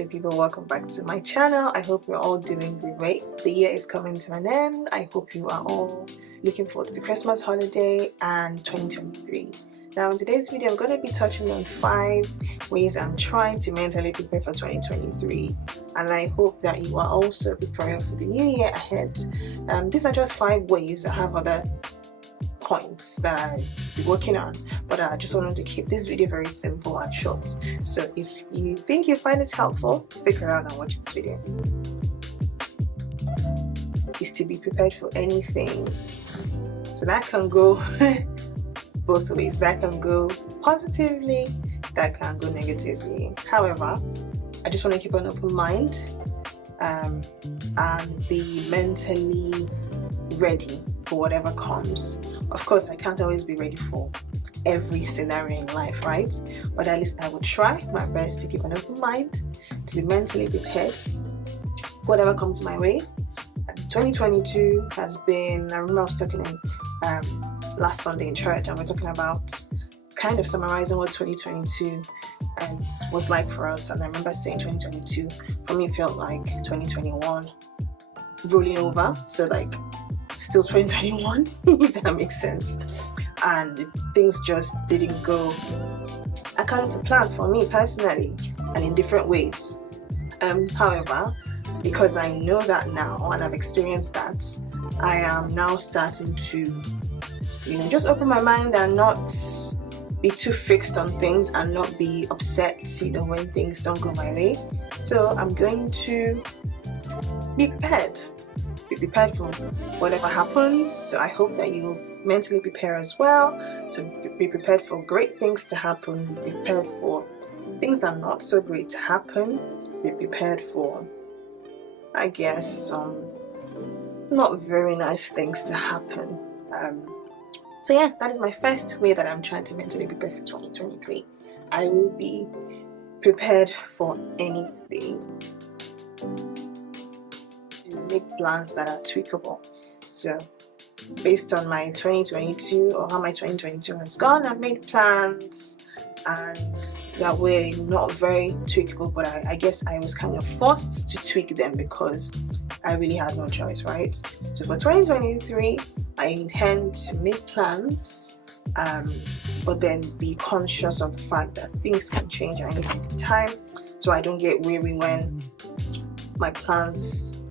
lovely people, welcome back to my channel. I hope you're all doing great. The year is coming to an end. I hope you are all looking forward to the Christmas holiday and 2023. Now in today's video I'm going to be touching on 5 ways I'm trying to mentally prepare for 2023, and I hope that you are also preparing for the new year ahead. These are just 5 ways. I have other points that I'll be working on, but I just wanted to keep this video very simple and short. So if you think you find this helpful, stick around and watch this video. Is to be prepared for anything. So that can go both ways. That can go positively, that can go negatively. However, I just want to keep an open mind and be mentally ready for whatever comes. Of course, I can't always be ready for every scenario in life, right? But at least I would try my best to keep an open mind, to be mentally prepared for whatever comes my way. 2022 has been, I remember I was talking in last Sunday in church, and we're talking about kind of summarizing what 2022 was like for us. And I remember saying 2022 for me felt like 2021 rolling over, so like still 2021 if that makes sense, and things just didn't go according to plan for me personally, and in different ways. However, because I know that now and I've experienced that, I am now starting to just open my mind and not be too fixed on things and not be upset when things don't go my way. So I'm going to be prepared for whatever happens. So I hope that you mentally prepare as well. So be prepared for great things to happen, be prepared for things that are not so great to happen, be prepared for, I guess, some not very nice things to happen. So yeah, that is my first way that I'm trying to mentally prepare for 2023. I will be prepared for anything. Make plans that are tweakable. So based on my 2022 or how my 2022 has gone, I've made plans and that were not very tweakable, but I guess I was kind of forced to tweak them because I really had no choice, right? So for 2023 I intend to make plans, but then be conscious of the fact that things can change at any point in time, so I don't get weary when my plans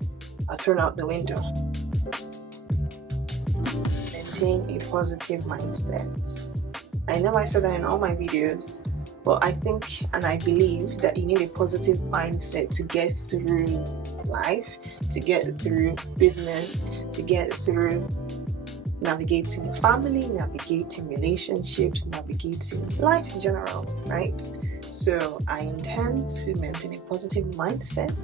are thrown out the window. Maintain a positive mindset. I know I said that in all my videos, but I think and I believe that you need a positive mindset to get through life, to get through business, to get through navigating family, navigating relationships, navigating life in general, right? So I intend to maintain a positive mindset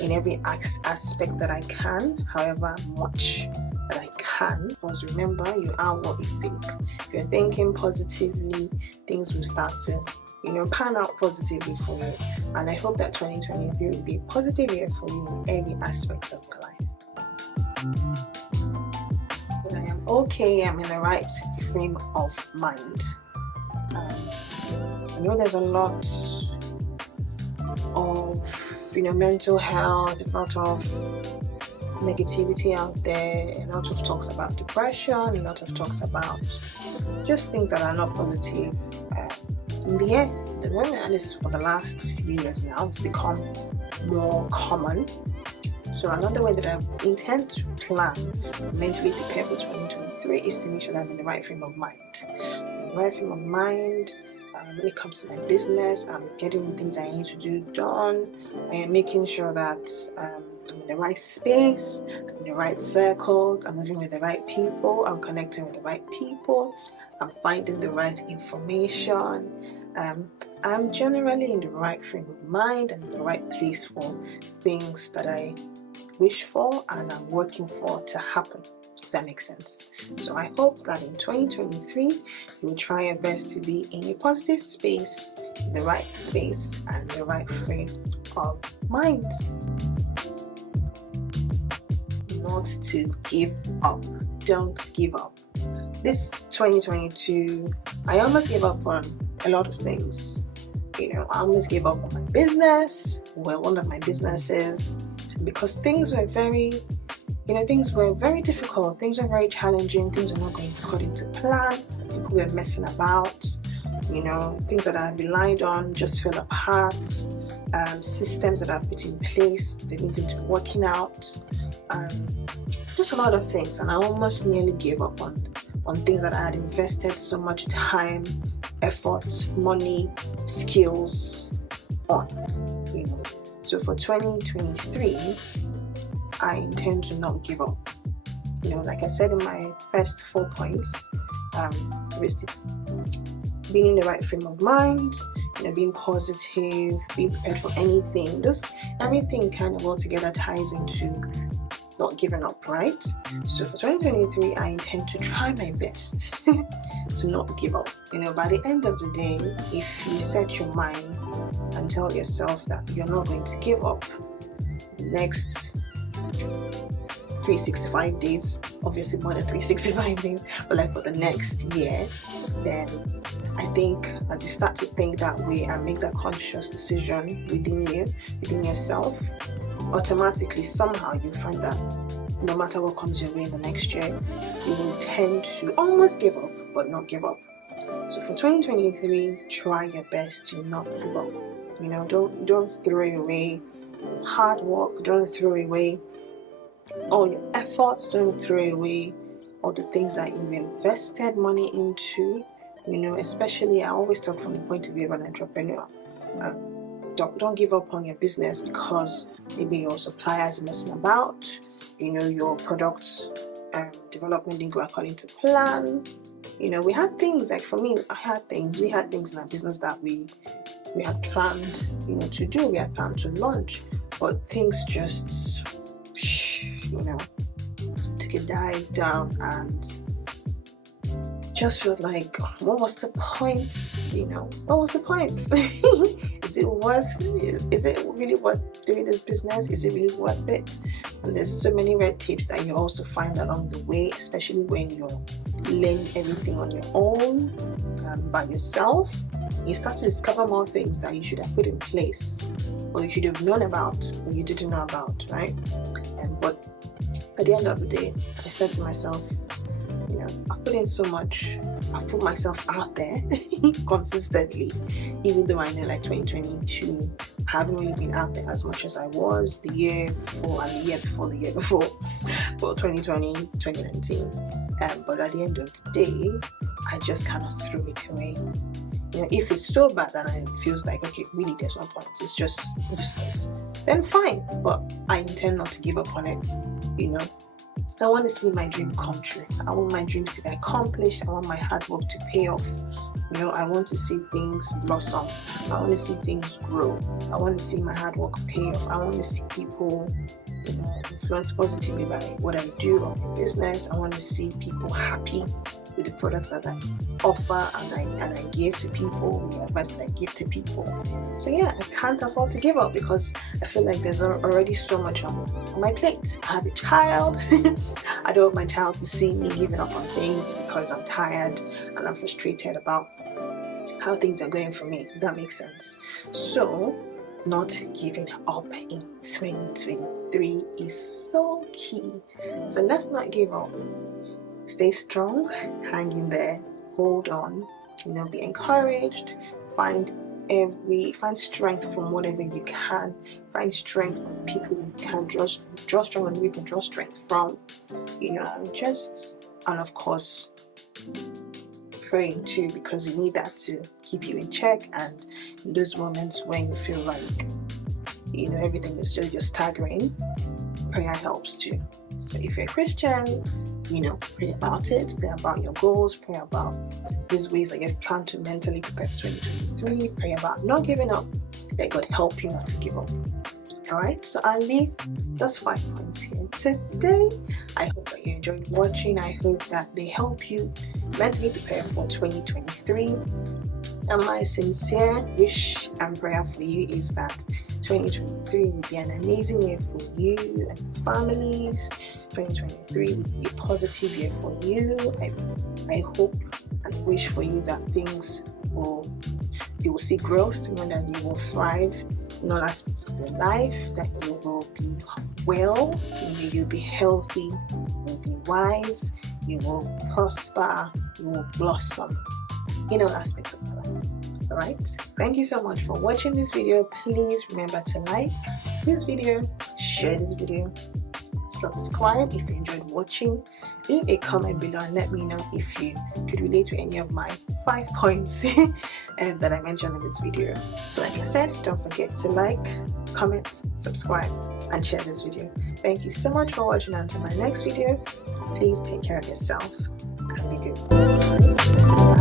in every aspect that I can, however much that I can, because remember, you are what you think. If you're thinking positively, things will start to pan out positively for you, and I hope that 2023 will be a positive year for you in every aspect of your life. That I am okay, I'm in the right frame of mind. I know there's a lot of mental health, a lot of negativity out there, a lot of talks about depression, a lot of talks about just things that are not positive in the air at the moment, and this for the last few years now it's become more common. So another way that I intend to plan, mentally prepare for 2023, is to make sure that I'm in the right frame of mind. In the right frame of mind when it comes to my business, I'm getting the things I need to do done. I am making sure that I'm in the right space, I'm in the right circles, I'm living with the right people, I'm connecting with the right people, I'm finding the right information. I'm generally in the right frame of mind and in the right place for things that I wish for and I'm working for to happen, if that makes sense. So I hope that in 2023 you will try your best to be in a positive space, in the right space and the right frame of mind. Not to give up. Don't give up. This 2022 I almost gave up on a lot of things. I almost gave up on my business. Well, one of my businesses, because things were very difficult. Things were very challenging. Things were not going according to plan. People were messing about. Things that I relied on just fell apart. Systems that I put in place, they didn't seem to be working out. Just a lot of things, and I almost nearly gave up on things that I had invested so much time, effort, money, skills on. So for 2023, I intend to not give up. Like I said in my first 4 points, being in the right frame of mind, being positive, being prepared for anything. Just everything kind of all together ties into not giving up, right? So for 2023, I intend to try my best to not give up. By the end of the day, if you set your mind and tell yourself that you're not going to give up the next 365 days, obviously more than 365 days, but like for the next year, then I think as you start to think that way and make that conscious decision within yourself, automatically somehow you find that no matter what comes your way in the next year, you will tend to almost give up but not give up. So for 2023, try your best to not give up. Don't throw away hard work, don't throw away all your efforts, don't throw away all the things that you've invested money into. Especially I always talk from the point of view of an entrepreneur. Don't give up on your business because maybe your supplier is messing about, your product development didn't go according to plan. We had things, like for me, we had things in our business that we had planned to do, we had planned to launch, but things just took a dive down and just felt like, what was the point? What was the point? Is it really worth doing this business? Is it really worth it? And there's so many red tapes that you also find along the way, especially when you're learning everything on your own, by yourself. You start to discover more things that you should have put in place, or you should have known about, or you didn't know about, right? But at the end of the day, I said to myself, I've put in so much, I've put myself out there consistently, even though I know like 2022, I haven't really been out there as much as I was the year before and the year before the year before, well, 2020, 2019. But at the end of the day, I just kind of threw it away. If it's so bad that it feels like, okay, really there's no point, it's just useless, then fine. But I intend not to give up on it. I want to see my dream come true. I want my dreams to be accomplished. I want my hard work to pay off. I want to see things blossom. I want to see things grow. I want to see my hard work pay off. I want to see people, influenced positively by what I do or my business. I want to see people happy with the products that I offer and I give to people, the advice that I give to people. So yeah, I can't afford to give up because I feel like there's already so much on my plate. I have a child. I don't want my child to see me giving up on things because I'm tired and I'm frustrated about how things are going for me. That makes sense. So not giving up in 2023 is so key. So let's not give up. Stay strong, hang in there, hold on, be encouraged, find strength from whatever you can, find strength from people you can draw strength on, you can draw strength from, and of course praying too, because you need that to keep you in check. And in those moments when you feel like everything is just staggering, prayer helps too. So if you're a Christian, pray about it, pray about your goals, pray about these ways that you plan to mentally prepare for 2023, pray about not giving up. Let God help you not to give up. Alright, so I'll leave just 5 points here today. I hope that you enjoyed watching. I hope that they help you mentally prepare for 2023. And my sincere wish and prayer for you is that 2023 will be an amazing year for you and your families. 2023 will be a positive year for you. I hope and wish for you that things will you will see growth, know that you will thrive in all aspects of your life, that you will be well, you'll be healthy, you'll be wise, you will prosper, you will blossom in all aspects of your life. Alright, thank you so much for watching this video. Please remember to like this video, share this video, subscribe if you enjoyed watching, leave a comment below and let me know if you could relate to any of my 5 points that I mentioned in this video. So like I said, don't forget to like, comment, subscribe and share this video. Thank you so much for watching. Until my next video, please take care of yourself and be good. Bye.